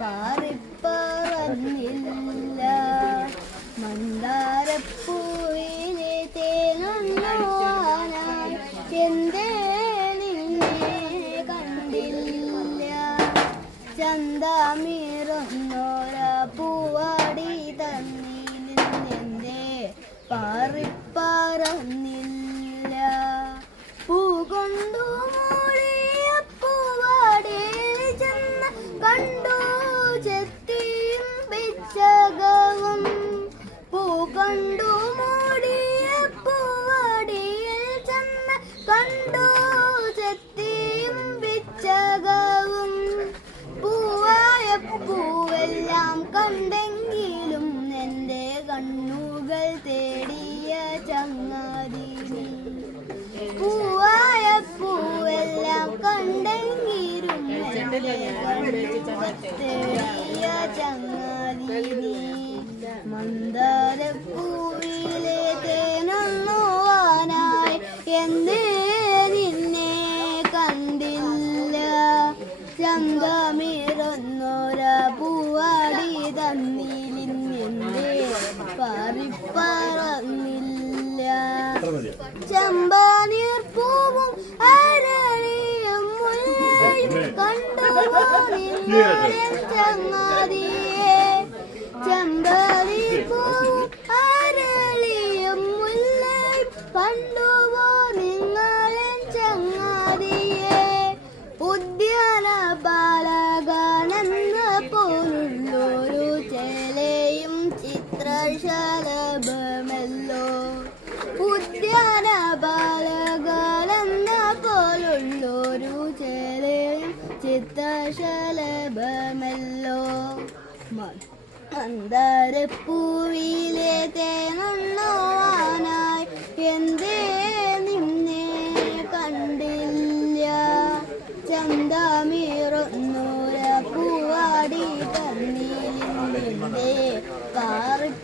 പാറിപ്പറന്നില്ല. മന്ദാരപ്പൂവിലെ തേനുണ്ണുവാനായി എന്തേ നിന്നെ കണ്ടില്ല. ചന്തമീറുന്നോര പൂവാടി തന്നിൽ നിന്നെന്തേ പാറിപ്പറന്നില്ല. പൂ കൊണ്ടു മൂടിയ പൂവാടിയിൽ ചെന്ന് കണ്ടു ചെത്തിയും പിച്ചകവും. പൂ കൊണ്ടു മൂടിയ പൂവാടിയിൽ ചെന്ന് കണ്ടു ചെത്തിയും പിച്ചകവും. പൂവായ പൂവെല്ലാം കണ്ടെങ്കിലും എൻ്റെ കണ്ണുകൾ തേടിയ ചങ്ങാതി നീ. പൂവായ പൂവെല്ലാം കണ്ടെങ്കിലും എൻ്റെ കണ്ണുകൾ തേടിയ ചങ്ങാതി നീ. മന്ദാരപ്പൂവിലെ തേനുണ്ണുവാനായി എന്തേ നിന്നെ കണ്ടില്ല. ചന്തമീറുന്നോര പൂവാടി തന്നിലിന്നെന്തേ പാറിപ്പറന്നില്ല. ചെമ്പനീർ പൂവും അരളിയും മുല്ലയും കണ്ടുവോ നിങ്ങളെ ചങ്ങാതിയെ. ചെമ്പനീർ പൂവും അരളിയും മുല്ലയും കണ്ടുവോ നിങ്ങളെ ചങ്ങാതിയെ. ഉദ്യാന ബാലകനെന്ന പോലുള്ളൊരു ചേലയും ചിത്രശലഭമല്ലോ. ഉദ്യാന ബാലകനെന്ന പോലുള്ളൊരു ചേലയും ചിത്രശലഭമല്ലോ. മന്ദാരപ്പൂവിലെ തേനുണ്ണുവാനായി എന്തേ നിന്നെ കണ്ടില്ല. ചന്തമീറുന്നോര പൂവാടി തന്നിലിന്നെന്തേ പാറിപ്പറന്നില്ല.